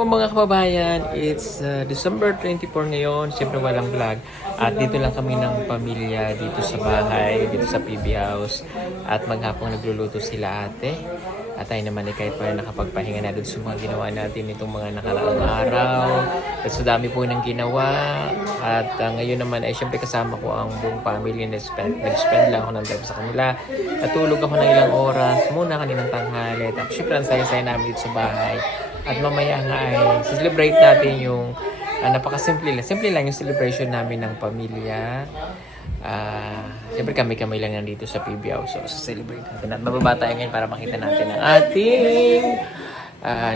Po mga kababayan, it's December 24 ngayon, siyempre walang vlog. At dito lang kami ng pamilya dito sa bahay, dito sa PB House. At maghapong nagluluto sila ate. At tayo naman ay kahit pa nakapagpahinga na doon sa mga ginawa natin itong mga nakaraang araw. At sa dami po ng ginawa. At ngayon naman ay siyempre kasama ko ang buong family. Nag-spend lang ako ng time sa kanila. Natulog ako ng ilang oras muna kaninang tanghali. At siyempre ang saya-saya namin dito sa bahay. At mamaya nga ay celebrate natin yung napakasimple lang yung celebration namin ng pamilya. Siyempre kami lang nandito sa PB House. So celebrate natin. At mababa tayo ngayon para makita natin ang ating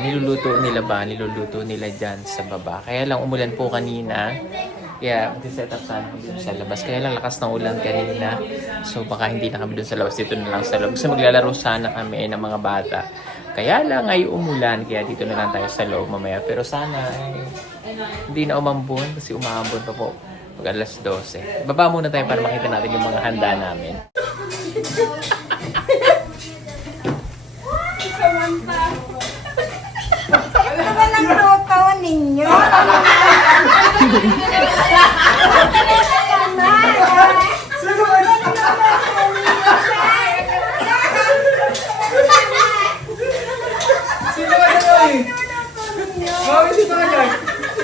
niluluto nila dyan sa baba. Kaya lang umulan po kanina. Kaya mag-set up sana kami dun sa labas. Kaya lang lakas ng ulan kanina. So baka hindi na kami dun sa labas. Dito na lang sa loob. Kasi maglalaro sana kami ng mga bata. Kaya lang ay umulan, kaya dito na lang tayo sa loob mamaya. Pero sana ay hindi na umambon kasi umaambon pa po pag alas 12. Baba muna tayo para makita natin yung mga handa namin. Ano ba nagluto ninyo? Maui si Tagay!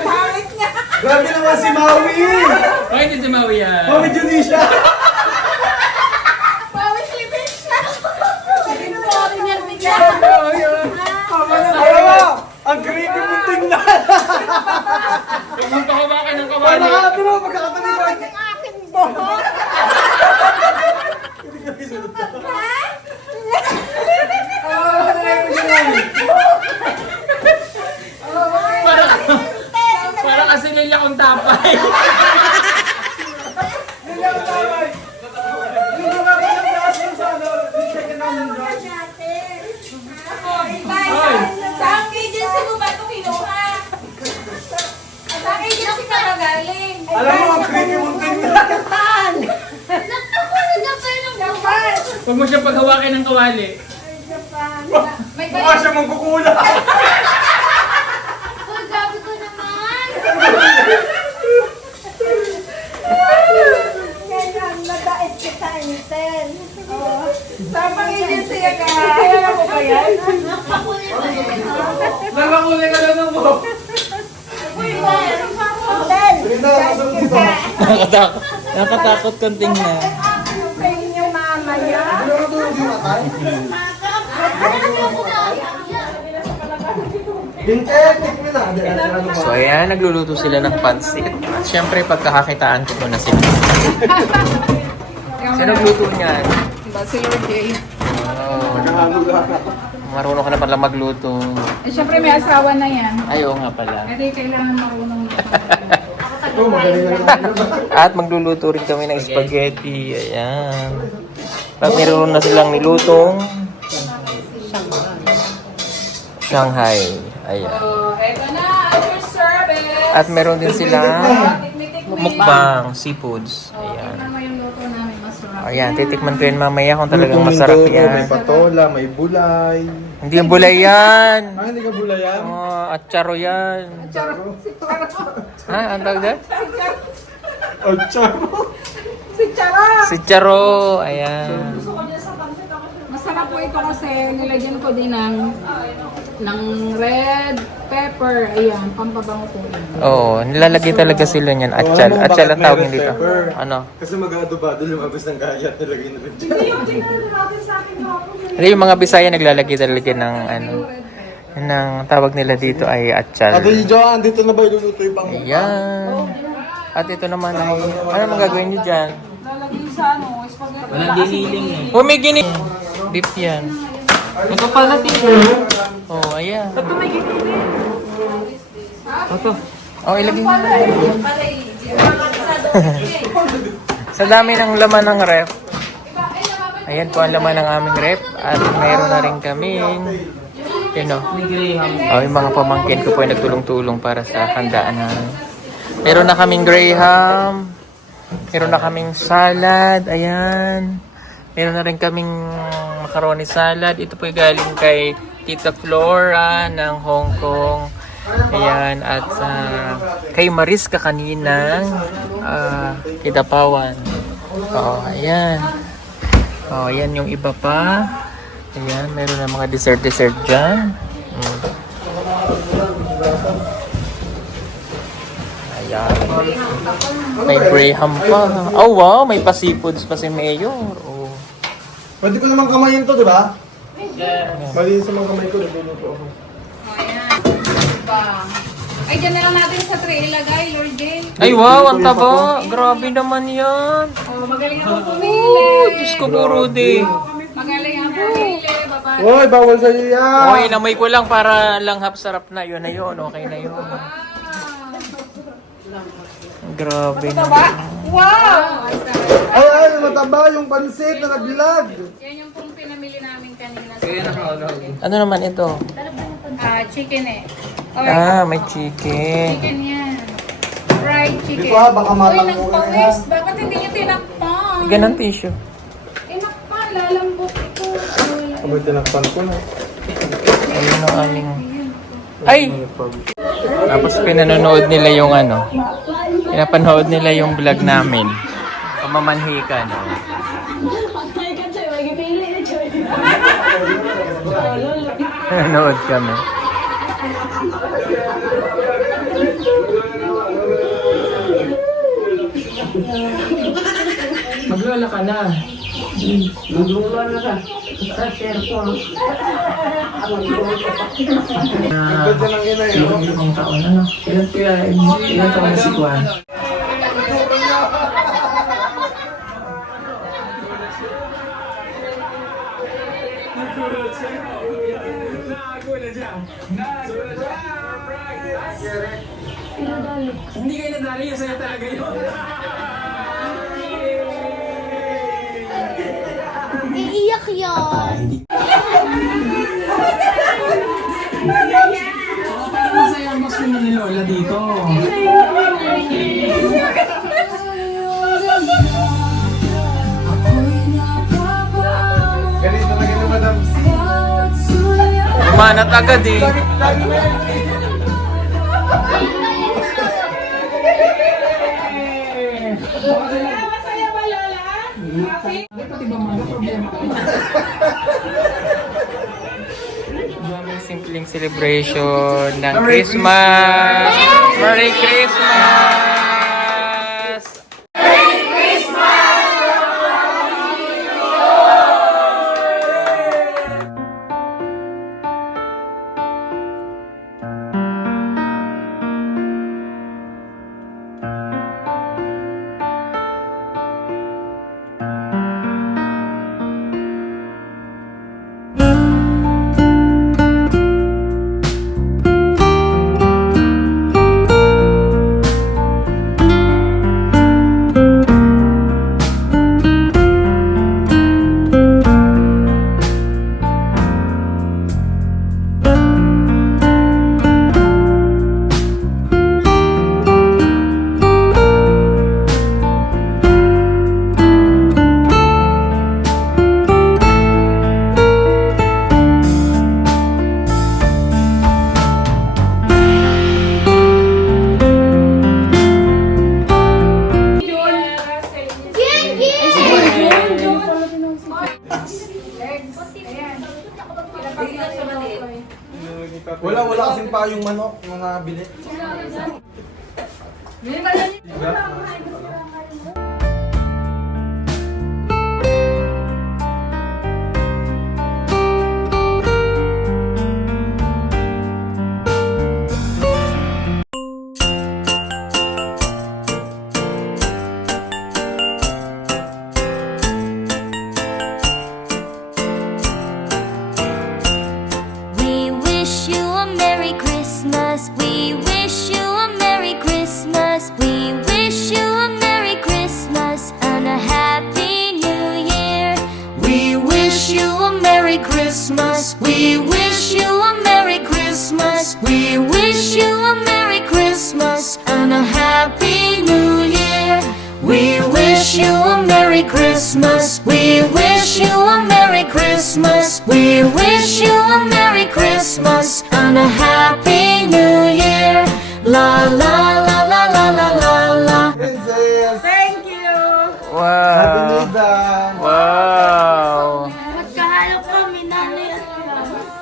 Pawit niya. Grabe naman si Maui! Ay, hindi si Maui yan! Maui Junisha! Pawit si Bisha. Sorry niya, Bisha. Ayaw mo! Ang creepy mong tingnan! Huwag pahawakan ng Wala ka pero magkakataliman! Ang aking buhok. Para kasi nila kong tapay. Saan agency mo ba ito kinuha? Saan agency ka ba galing? Alam mo, ang creepy mong tingnan! Japan! Japan! Huwag mo siya paghawakin ng kawali. Japan! May Mukha siya magkukula! gabi ko naman! Ngayon, nadait kita, Intel. Saan pang agency ka? Kaya mo ba yan? Nagkakulay ka lang ng mo! Nakatakot kang tingnan. Sa inyo mamaya. So ayan, nagluluto sila ng pansit. At syempre pagkakakitaan ko muna sila. Sino nagluto niyan? Si Lord J. Oh, marunong ka na pala magluto. Eh, syempre may asawa na yan. Ay, oo nga pala. Kasi kailangan marunong na. Oh, magaling na lang. At magluluto rin kami ng spaghetti. Ayan. At meron na silang nilutong Shanghai. Ayan. So, eto na, after service. At meron din silang mukbang seafoods. Ayan. Ano yung luto namin, masarap. Ayan, titikman ko yun mamaya kung talagang masarap May yan. patola, may bulay. Hindi yung bulay yan. Hindi ka bulayan? Oh, atsaro yan. Ha? Ang tawag dyan? Oh, charo! Si Chara! Si Charo. Ayan. Masarap po ito kasi nilagyan ko din ng red pepper. Ayan, pampabango po yun. Oo, nilalagay talaga sila niyan. Atsal. Alam mo Atsal bakit ang tawag may red dito. pepper? Ano? Kasi mag-adobado lumabas ng gayat nilagay na rin dyan. Hindi, yung mga Bisaya naglalagay talaga ng ano. Ng tawag nila dito ay atsal. Ate Joan, dito na ba iluluto yung pangmukha? Ayan. At ito naman ay, ano magagawin niyo dyan? Lalagyan sa spaghetti. Walang giniling eh. Oh, may giniling. Beef yan. Nagkapal na tito. Oh, ayan. Ito may giniling. Ito. Oh, ilagay mo. Sa dami ng laman ng ref. Ayan po ang laman ng aming ref. At mayroon na rin kaming yung mga pamangkin ko po ay nagtulong-tulong para sa handaan namin. Meron na kaming graham. Meron na kaming salad. Ayan. Meron na rin kaming macaroni salad. Ito po ay galing kay Tita Flora ng Hong Kong. Ayan, at kay Mariska kaninang Kidapawan. Oh, ayan. Oh, ayan yung iba pa. Ayan, meron na mga dessert dyan. Ayan. May Graham pa. Oh, wow, may pa-seafoods pa si Mayor. Oh. Pwede ko naman kamayin to, di ba? Mali sa mga kamay ko, nagluluto ako. Ay, dyan na lang natin sa tray ilagay, Lord Jay. Ay, wow, ang taba. Grabe naman yan. Oh, magaling ako Oh, pumili. Diyos ko, Burudi. Magaling ako pumili, baba. Hoy, bawal sa'yo yan! Okay, namoy ko lang para langhap sarap na. Yun na yun, okay na yun. Grabe na. Wow! Ay, mataba yung pansit na naglag! Yan yung pong pinamili namin kanina. Ano naman ito? Chicken eh. May chicken. Chicken yan. Fried chicken. Di ba, baka Uy, matango nagpawis. Bakit hindi nyo tinakpan? Ganang tissue. Tinakpan, lalambot ito. Kamay tinakpan ko na. Ayun ang aming... Ay! Tapos pinanonood nila yung pinapanood nila yung vlog namin. Pamamanhikan. Nanonood kami. Maglola ka na. Ganda ng ina eh, no? Ibang taon, ano? Ilan taon na si Juan? Hindi kayo nadali, saya talaga yun. Iiyak yan. Masaya ang mas ni Lola dito. Ganito na ganito, madam. Umanat agad eh. Daming simpleng celebration ng Christmas! Merry Christmas! Wala kasing pa yung manok, mga bili. We wish you a Merry Christmas. We wish you a Merry Christmas. We wish you a Merry Christmas and a Happy New Year. We wish you a Merry Christmas. We wish you a Merry Christmas. We wish you a Merry Christmas and a Happy New Year. We wish you a Merry Christmas. We wish you a Merry Christmas. We wish you a Merry Christmas and a Happy New Year. La la la la la la la la. Princess! Thank you! Happy Wow! Nida! Wow! Magkahalap kami, nanay at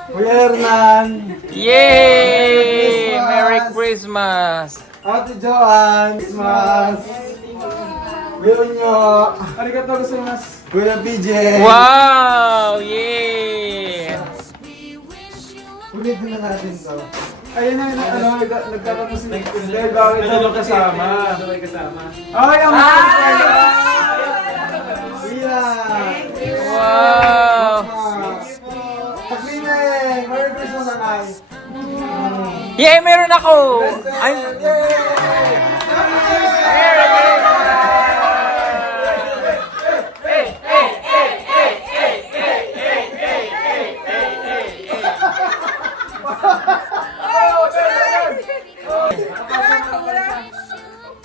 Kuya Hernan! Yay! Merry Merry Christmas! Ate Joanne! Christmas! Kuya Unyo! Arigato gozaimasu! Kuya PJ! Wow! Yay! Ulitin na natin to. Ayun na, nagkaroon si Dahil bakit daw kasama? Ay, ang Kuya! Wow! Paglineng! Merry Christmas, Anay! Yay! Meron ako! Ay!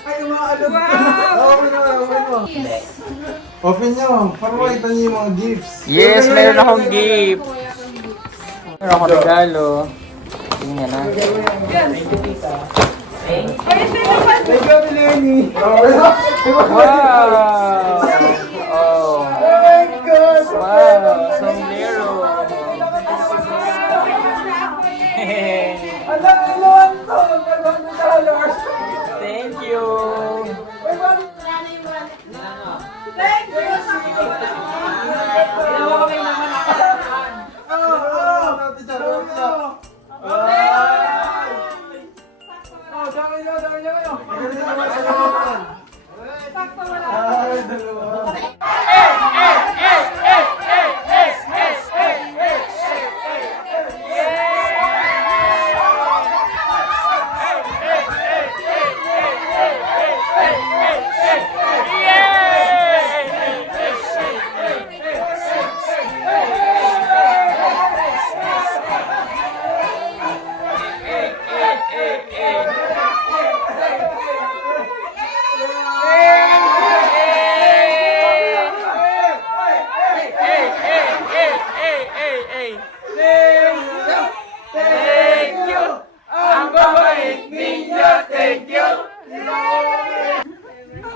Ay, umaalog! Okay na, okay na. Open nyo, para makita nyo yung mga gifts. Yes! Meron akong gift! Meron akong regalo. Tingnan na. Thank you, Lenny. Wow! Oh! Wow! Sombrero! Thank you!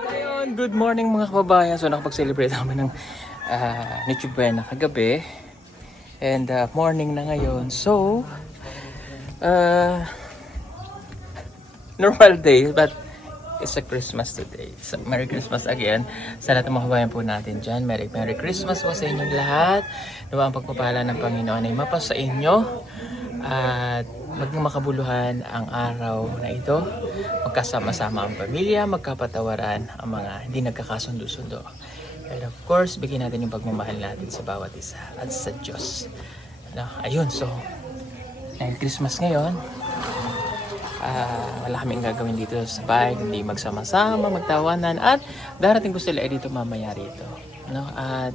Ayun, good morning mga kababayan. So nakapag-celebrate kami ng Noche Buena kagabi. And morning na ngayon. So, normal day, but it's a Christmas today. So, Merry Christmas again sa lahat ng mga kababayan po natin dyan. Merry Christmas po sa inyong lahat. Nawa ang pagpapala ng Panginoon ay mapa sa inyo. At maging makabuluhan ang araw na ito. Magkasama-sama ang pamilya, magkapatawaran ang mga hindi nagkakasundo-sundo. And of course, bigyan natin yung pagmamahal natin sa bawat isa at sa Diyos. Ayun, so, dahil Christmas ngayon, wala kaming gagawin dito sa bahay, hindi magsama-sama, magtawanan, at darating ko sila dito mamaya rito. At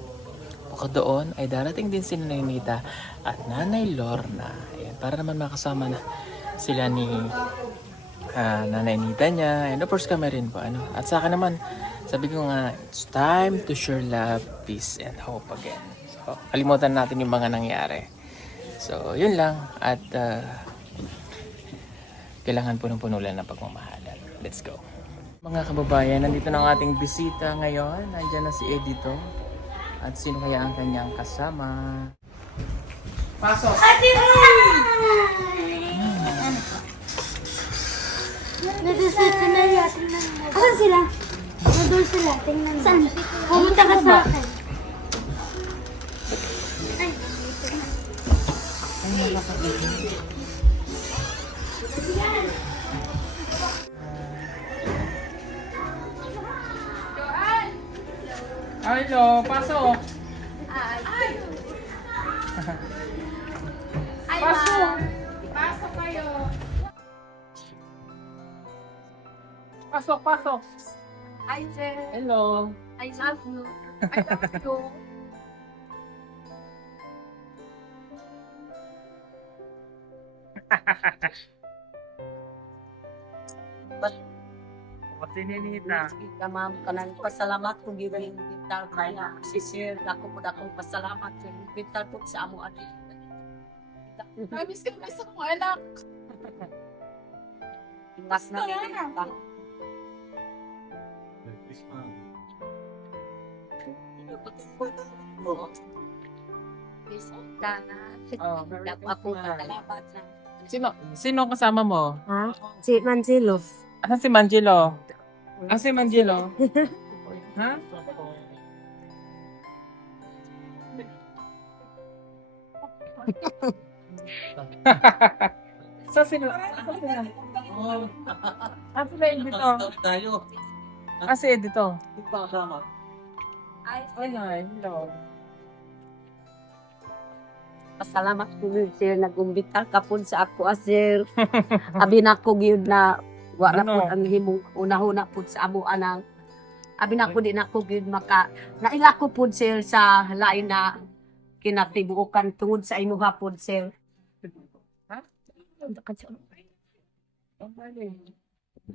bukod doon ay darating din si Nanay Nita at Nanay Lorna. Ayan, para naman makasama na sila ni Nanay Nita niya. And of course kami rin po. At sa akin naman, sabi ko nga, it's time to share love, peace, and hope again. So, kalimutan natin yung mga nangyari. So, yun lang. At kailangan punong-puno lang ng pagmamahalan. Let's go. Mga kababayan, nandito na ang ating bisita ngayon. Nandiyan na si Edito. At sino kaya ang kanyang kasama? Pasok. Nadusito na yan. Asan sila? Nadul sila. Tingnan mo. Saan? Pumunta ka sa akin. Hello, pasok. Pasok. Pasok kayo. Pasok. Hi, Jen. Hello. I love you. I love you. Pati ni Nita. Kita ma'am, kanang pasalamat kung gibay bintal kaya si Sir, dako po dakong pasalamat kung bintal po sa amo atin. Miss ko mga anak. Mas nakikita. Ako salamat na. Sino kasama mo? Ha? Si Manzilo. Asan si Manjilo? Si Manjilo? Ha? Sa sino? Sila yung dito? Si dito? Ay, hello. Pasalamat ko sir nag-umbita ka po sa ako sir. Abi na ko gyud na wa na po ang himong una-una po sa amo anang. Abi na ko di na ko gyud maka naila ko po sir sa lain na kinatibuokan tungod sa imuha po sir. Ha?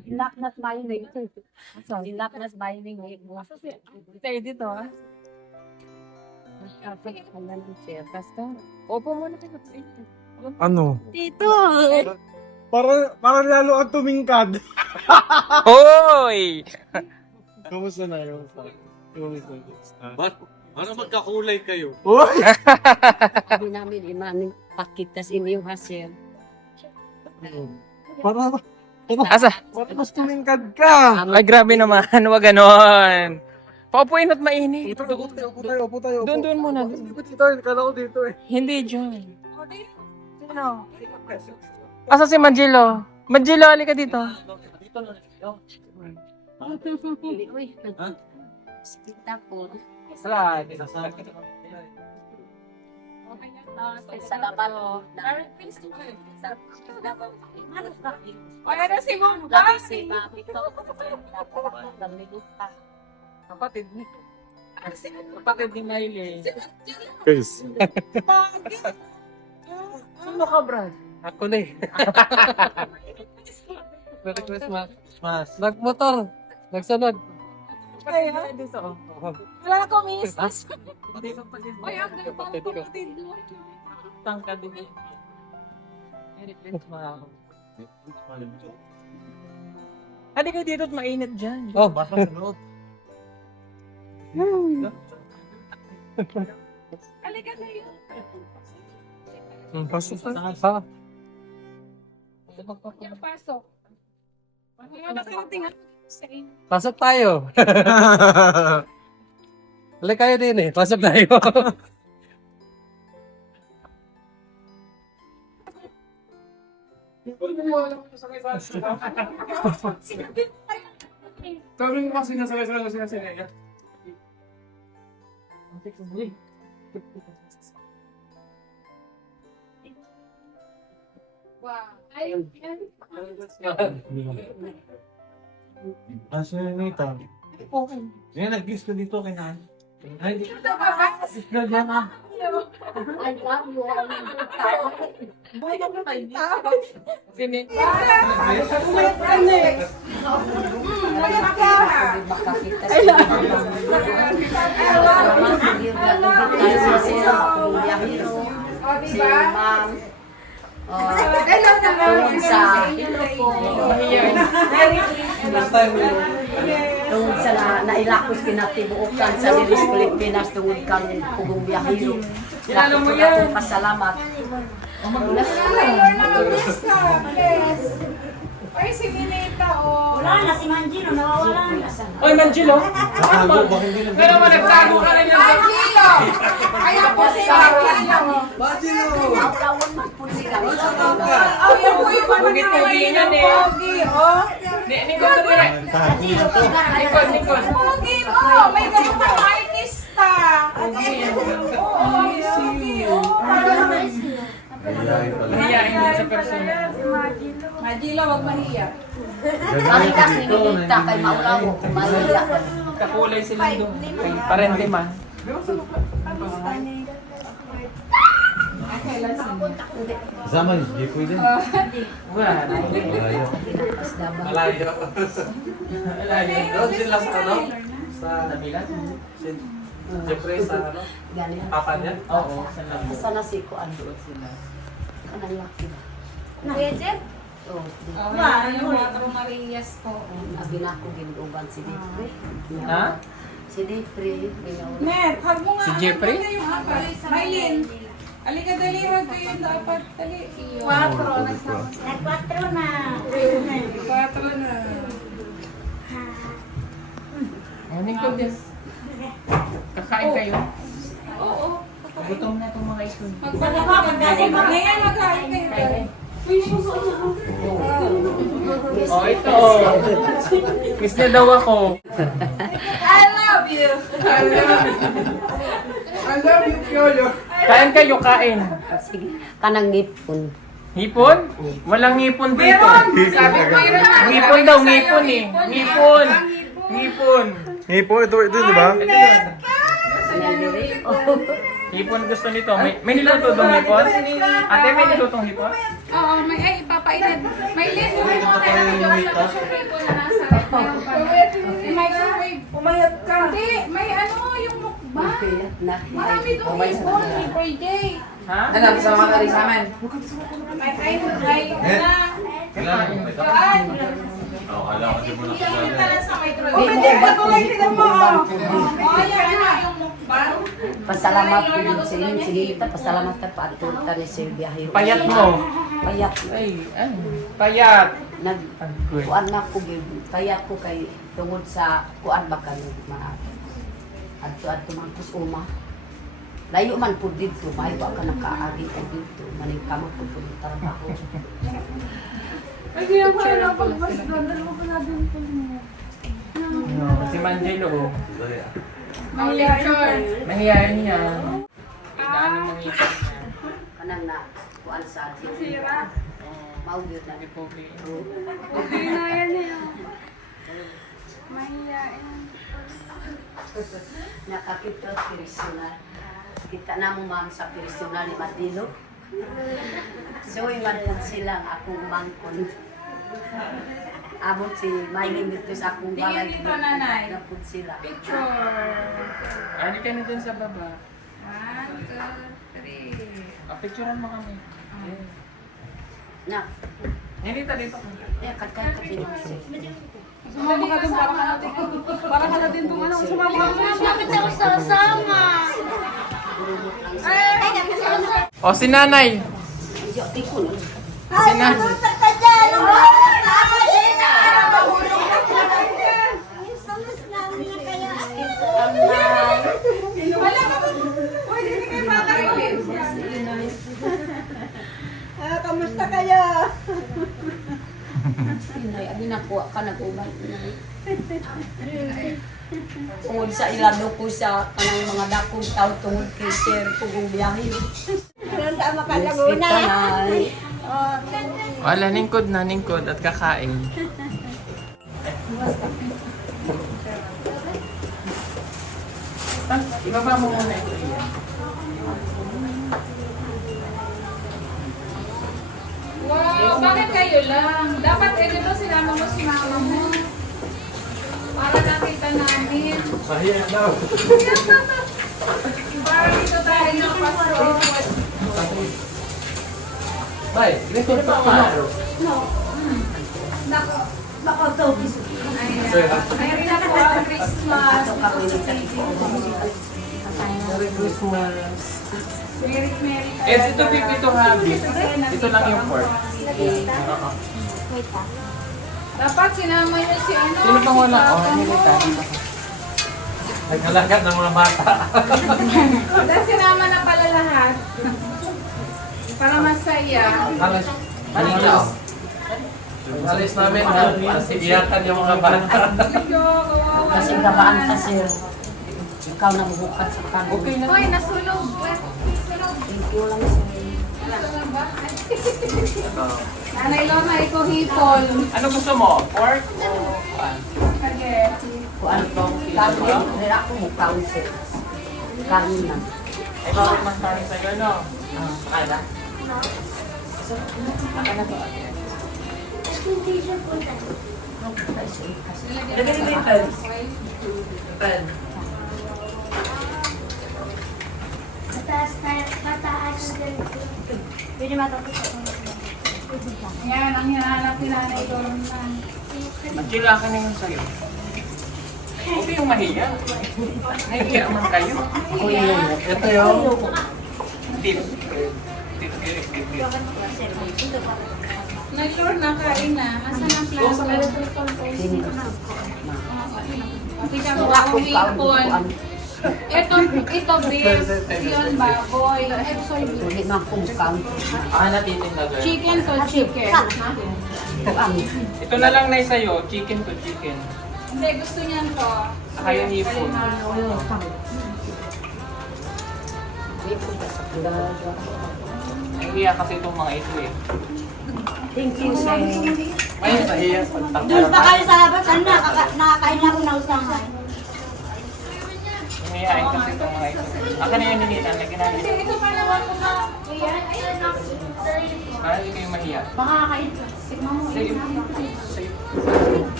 Dilaknat mining. Dilaknat mining. Tayo dito, ha? Basta. Opo muna kayo. Ano? Dito. Para lalo ang tumingkad. Hoy! Kamusta na yun? Ano magkakulay kayo? Uy! Abi namin imaning pakita sa inyo ha sir. Asa? Mas tumingkad ka! Ay, grabe naman. Huwag ganon. Paupuin at mainit. Upo tayo. Doon muna. Dito, kala ko dito eh. Hindi, John. Asa si Manjilo? Manjilo, halika dito. Uy. Kita po. Saan? Salamat. Wala na si Mom Kapatid ni. Kapatid ni Miley. Guys. Sino ka, Brad? Ako na eh. Merry Christmas. Nagmotor. Nagsunod. Kaya? Wala na ko, miss. Uy, ang ganda Kapatid ng ko. kapatid mo. Tangka din eh. Merry Christmas. Halika dito at mainit dyan. Oh, baka sa loob. Halika na yun. Pasok na. Yung pasok. Yung nakarating ako sa inyo. Pasok tayo. Balik kayo din eh. Pasok tayo. Sabi mo kasi sinasakay. Wow. Ay, yan. Asa yung ito? Yan, nag-kiss ko dito kay Nan. Ay, Ito ba ba? I love you. Boy, ka ba may tao? Sini. Makakita sa inyo. Salamat ko gyud na lubit tayo sa sir. Biyahero. Si ma'am. Tungod sa tungod sa nailakos kinatibuokan sa Lilis Pilipinas tungod kang pugong biyahero. Lalo mo yan. Pasalamat. Ay, si Ninita, oh. Wala na si Manjino, nawawala na. Oy, Manjilo. Pero nagtago ka rin yung Manjilo! Kaya po si Manjilo. Aplawan man po sila. Oh, yan po yung mga Bugit ng dinan eh. Pogi, oh. Nikon to dire. Nikon. Pogi, oh. May ganun kang artista. Hiyain din sa persona. Manjilo, wag mahiya. Kalikas ni Ninita kay Maulawo. Mahiya. Kakulay sila doon. Parente man. Kasama niyo, di pwede. Wala. Malayo. Doon sila sa ano? Sa Nabilan? Siyempre sa ano? Galing. Papa niya? Oo, sa Nabilan. Asa na si Kuan? Doon sila. Kanang laki ba? Kuya Jen? Oh, Yung 4 Marias po. abi na ko ginuban si Dipre. Ha? Si Dipre, ginawa. Net, hag mo nga. Si Jeffrey? hag mo yung apat. Maylin. Alika dali, hag ko yung dapat. Dali. 4. Nag-4 na. 4 na. Morning ko din. Kakain kayo? Oo. Gutom na itong mga ito. Ngayon, magkain kayo. Oh, ito. Miss niya daw ako. I love you. I love you, Piolo. Kain kayo, kain. Sige, kanang ngipon. Ngipon? Walang ngipon dito. Sabi ko, Ngipon daw, ngipon eh. Ngipon. Ngipon. Hipo, ito, di ba? Ito yun. Hipon gusto nito. May niluto dong hipon? Ate, may nilutong hipon? Oo, may ay ipapainit. May list mo yung mga ko na nasa rep. Meron pa na. Microwave. Pumayat ka. Hindi, may ano, yung mukbang. Marami doon hipon, ni PJ. Ha? Ano, kasama ka rin sa amin? May Kaan. Kita lang sa microwave. Hindi, ba't ko Ayan na yung mukbang. Pasalamat ko din sa inyo. Sige, kita pasalamat ka pa at tulta ni Sylvia. Payat mo. Payat. Ay, ano? Payat. Kuan na ko gyud. Payat ko kay tungod sa kuan ba kami mga adto man kusuma. Layo man pud dito, may wa ka nakaagi ko dito. Maning kamo pud pud trabaho. Hindi ako na pagbas doon. Dalawa ko na doon po niya. Si Manjelo. Ang lecture. Nangyayari niya. Ano mong ipon niya? Kanang na kuan sa atin. Sira. Mao gyud na. Okay na yan eh. Mahihain. Nakakita personal. Kita na mo ma'am sa personal ni Matilo. So, man lang sila ang akong mangkon. Abot si Maylin dito sa akong balay. Tingin dito, nanay. Napod sila. Picture. Ano ka na dun sa baba? 1, 2, 3. Picturean mo kami. Na, Hindi dito. katay Sumama ka dun para ka na din itong ano. Sumama ka dun. Bakit ako sasama? O, si nanay. Si nanay. Kamusta kayo? Inay, abi nakuha ka nag-ubay. Tungod sa ilado ko sa kanang mga dakong tao tungod kay Sir Pugong Biyahe. Sa Makalaguna. Wala, ningkod na, ningkod at kakain. Ibaba mo muna ito iya. Wow, bakit kayo lang? Dapat dito sinama mo si mama mo. Para nakita namin. Mahiya daw. Para dito tayo ng pasok. Bay, ganito pa ako. Baka ito, Mayroon na po ang Christmas. Merry Christmas. Merry Ito pipito habit. Ito lang yung pork. Oo. Dapat sinama niyo si ano. Sino pang wala? Oh, Milita. Nagkalagat ng mga bata. Dahil sinama na pala lahat. Para masaya. Alas. Alas. Alis namin na iyakan yung mga bata. Medyo kawawa Kasi naman. gabaan ka, Sir. Ikaw na bubukat sa kanin. Okay na. Hoy, nasulog. Nasulog. Thank you lang, Sir. Nasulog ba? Nanay Lorna, ito hipon. Ano gusto mo? Pork o Spaghetti. Kuan ko. Karne. Dira ako mo kaon, Sir. Karne na. Ay, bawal mas parang sa'yo, no? Kala? Lagyan mo yung pen. Pen. mataas. Pwede matapos ako. Ayan, ang hinahanap ni Nanay Lorna. Magkila ka na yun sa'yo. Huwag kayong mahiya. Nahiya man kayo. Ito yung Dito. Nay Lorna, kain na. Asan ang plato? Tika mo akong hipon. Ito beef. Yun baboy. Hindi man kung count. Natitinda kayo. Chicken to chicken. Ito na lang na sa'yo. Chicken to chicken. Hindi, gusto niyan to. Saka yung hipon. Nahiya kasi itong mga ito eh. Thank you, sir. Ay, nahiya. Doon pa kayo sa labas, ano, nakakain na ako na usangan. Nahiyain kasi itong mga ito. Aka na yung ninita. Lagyan natin. Ito pa naman ko na. Para hindi kayo mahiya. Makakain. Sige.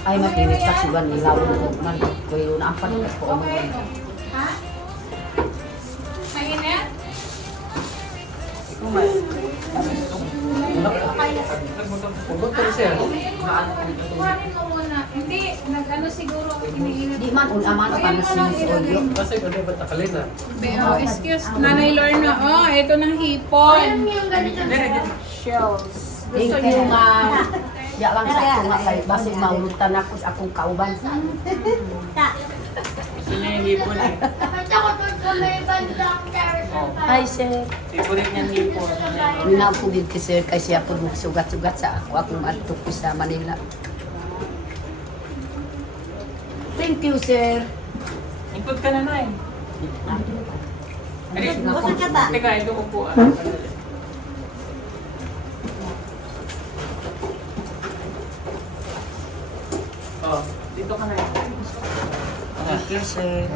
Ay, mapilit sa sugan nila. Man, kuyo na ang panikat ko. Mainit? Hugot ko siya. Kuhanin mo muna. Hindi, nag-ano siguro iniinit. Di man, unaman ang panasinis oyo. Kasi kung di ba takalin na. Oh, excuse, Nanay Lorna. Oh, ito ng hipon. Shells. Thank you, ma'am. Ya lang sa ako nga kay basi maulutan ako sa akong kauban. Gusto niya yung hipon eh. Hi, sir. Favorite niyan hipon. Minapugid ki sir kay siya po sugat-sugat sa ako akong adto ko sa Manila. Thank you, sir. Ikot ka na na eh. Busog ka ba? Teka, ito upuan. Oh, dito ka na eh. Thank you, sir.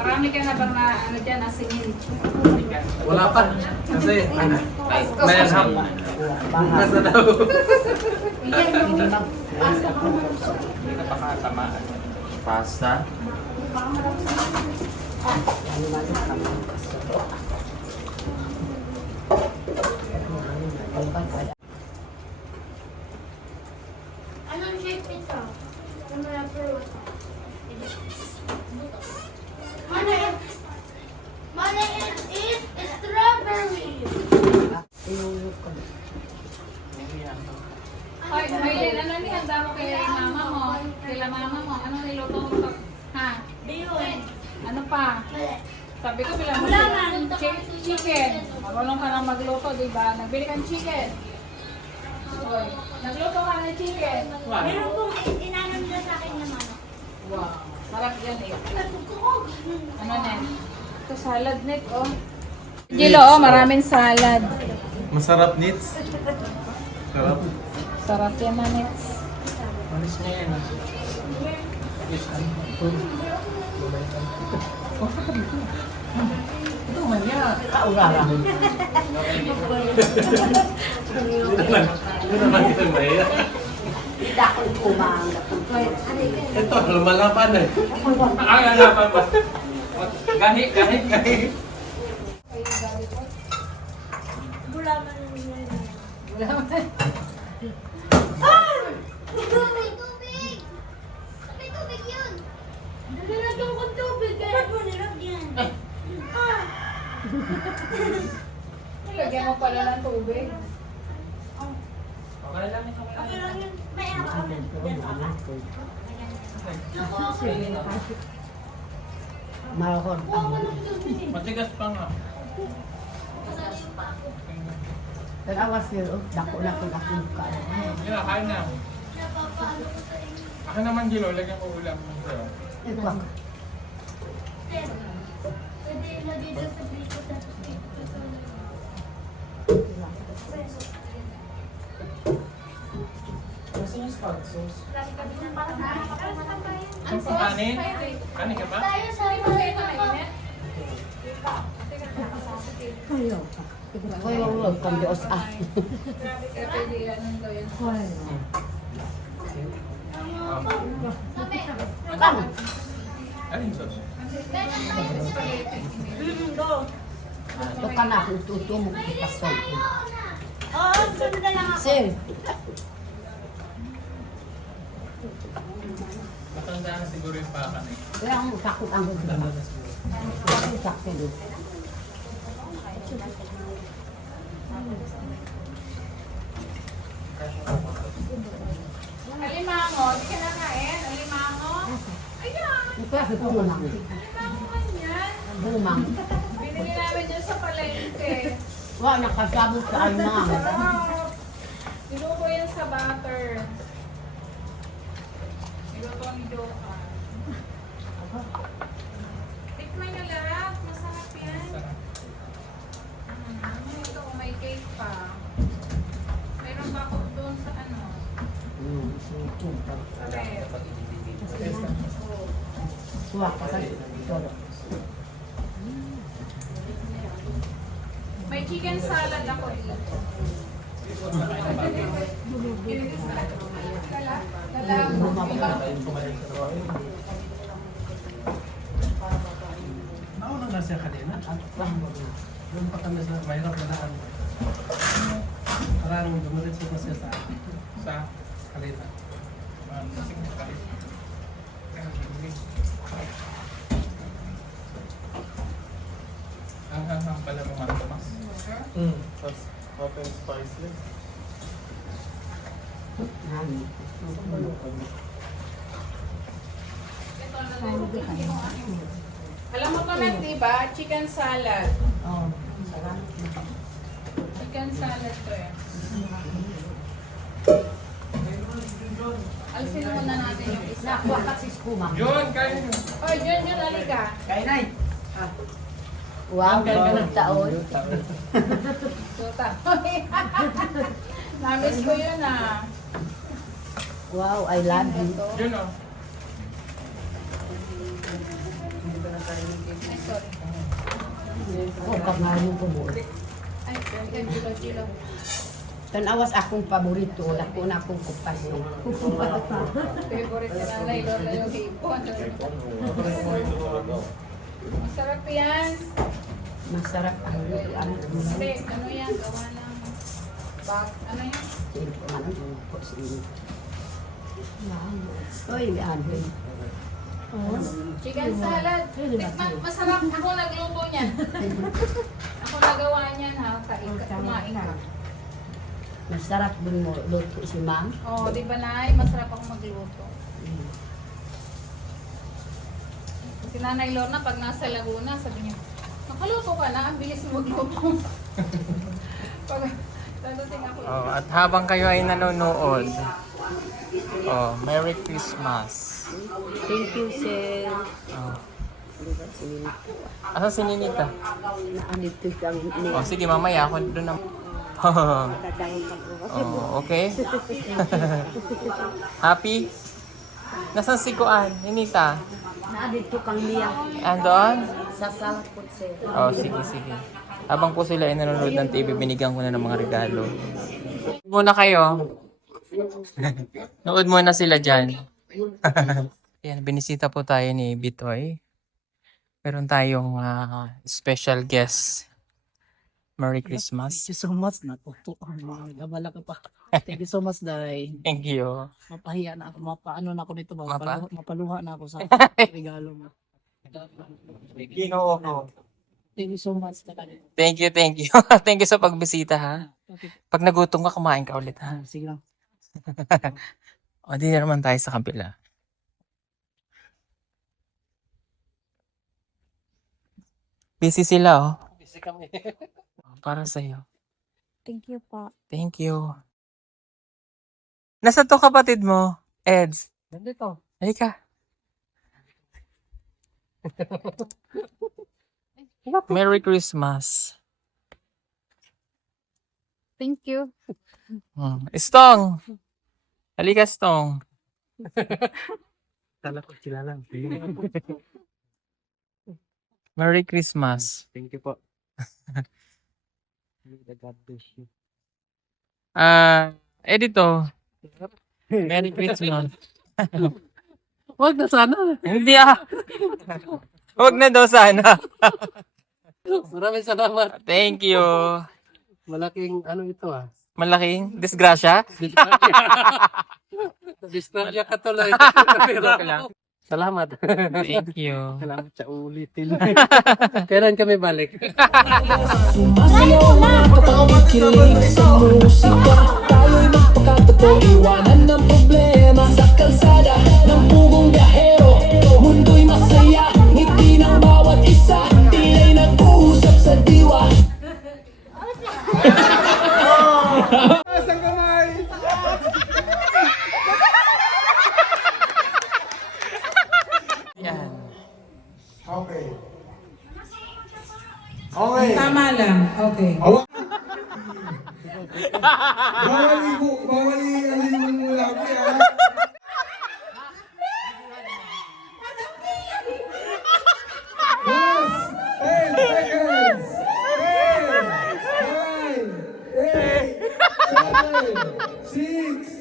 Marami ka na bang na, ano dyan, asingin? Wala pa. Kasi, may hap. Bukas na daw. Hindi ma'am. Hindi ka pa katamaan. Pasta? Anong shape ito? Mana it is strawberry. Ay, Maylin, ano nihanda mo kay mama mo? Kila mama mo, ano niluto mo to? Ha? Bihon. Ano pa? Sabi ko bilang Ulangan. chicken. Marunong ka na magluto, di ba? Nagbili kang chicken. Oy, nagluto ka ng chicken. Meron pong inano nila sa akin naman. Wow, sarap yan eh. Ano na? Ito salad net, oh. Gilo, oh, maraming salad. Masarap nits. Sarap. Sarap yan, manits. Manis na yan. Ito man yan. Kaurara. Hindi naman kita maya. Hindi ako kumang. Ito, lumalaban eh. Ang hanapan ba? Gahi, gahi, gahi. Gulaman nila. Tubig! May tubig yun! Nilagyan ko tubig eh! Ba't mo nilagyan? Lagyan mo pala ng tubig. Okay lang ito. Okay lang yun. May ako. Mahon. Matigas pa nga. Tanawas niyo, dako na kung akong kaan. Yun na, kain na. Akin naman Gilo, lagyan ko ulam. Ito ako. Pwede ilagay doon sa brito sa Ang kanin? Kanin ka ba? tayo sa Hoy, wala kang Diyos ah. Kaya pwede yan ang gawin. Ano yung sauce? Ito ka na, tututo mo kapasol. Oo, sunod na lang ako. Sir, Matandaan siguro yung pakan eh. kaya ang sakot ang gusto. Sakot doon. Alimango, di ka nakain? Alimango? Ayan, Ito kasi bumang. alimango yan. Bumang. Binili namin dyan sa palengke. Wala nakasabot sa almang. Sarap. Niluto yan sa butter. Niluto ni Johan. Tikman nyo lahat. Masarap yan. Ito, may cake pa. Mayroon pa ako doon sa ano. Sa ref. Suwak ka sa todo. May chicken salad ako dito. Nauna na siya kanina. Doon pa kami sa mahirap na daan. Parang dumiretso pa siya sa kanina. Ang pala mo mga Tomas. That's hot and spicy. Alam mo naman, di ba? Chicken salad. Oh, Chicken salad to eh. Alisin muna natin yung isa. nakuha ka si Skuma. John, kain mo. Oy, Jun, halika. Kainay. Wow, ganun taon. Tuta. Namiss ko yun ah. Wow, I love you. Yun o. Ay, sorry. Oh, kamarin ko mo. Ay, gilo. Tanawas akong paborito, dako na akong kupas. Favorite ni Nanay Lola yung hipon. Masarap yan. Masarap ang ano. Steak, ano yan? Gawa ng ano yan? Oy, ano? Chicken salad. Masarap. Ako nagluto niyan. Ako nagawa niyan ha. Kumain ka. Masarap din mo luto si Ma'am. Oh, di ba Nay? Masarap ako magluto. Si Nanay Lorna, pag nasa Laguna, sabi niya, nakaluto ka na, ang bilis mo magluto. Pag dadating ako. Oh, at habang kayo ay nanonood, oh, Merry Christmas. Thank you, sir. Oh. Asa si Ninita? Naanito siyang Oh, sige, mamaya ako doon na. Oh, okay. Happy? Nasaan si Kuan? Ninita? Naanito kang niya. Andon? Sa salad po, sir. Oh, sige. Habang po sila ay nanonood ng TV, binigyan ko na ng mga regalo. Muna kayo. Nood muna sila dyan. Yan, binisita po tayo ni Bitoy. Meron tayong special guest. Merry Christmas. Thank you so much na po. Gabala ka pa. Thank you so much, Day. Thank you. Mapahiya na ako. Mapaano na ako nito ba? Mapaluha na ako sa regalo mo. Ginoo ko. Thank you so much. Thank you. Thank you sa pagbisita, ha. Pag nagutom ka, kumain ka ulit, ha. Sige lang. O, di na naman tayo sa kabila. Busy sila, oh. Busy kami. Para sa'yo. Thank you po. Thank you. Nasa to kapatid mo, Eds? Nandito. Halika. Merry Christmas. Thank you. Stong! Halika, Stong. Kala ko sila lang. Merry Christmas. Thank you po. God bless you. Edito. Merry Christmas. Wag na sana. Hindi Huwag na daw sana. Maraming salamat. Thank you. Malaking ano ito Malaking disgrasya. Disgrasya ka tuloy. Joke lang. Salamat. Thank you. Salamat sa ulitin. Kailan kami balik? Sumasayaw na pakikinig sa musika. Tayo'y magpakatotoo, iwanan ng problema. Sa kalsada ng pugong biyahero, mundo'y masaya, ngiti ng bawat isa. Tila'y nag-uusap sa diwa. Taas ang kamay! Yan. Okay. Okay. Tama lang. Okay. Bawal yung labi Last 10 seconds. 10, 9, 8, 7, 6,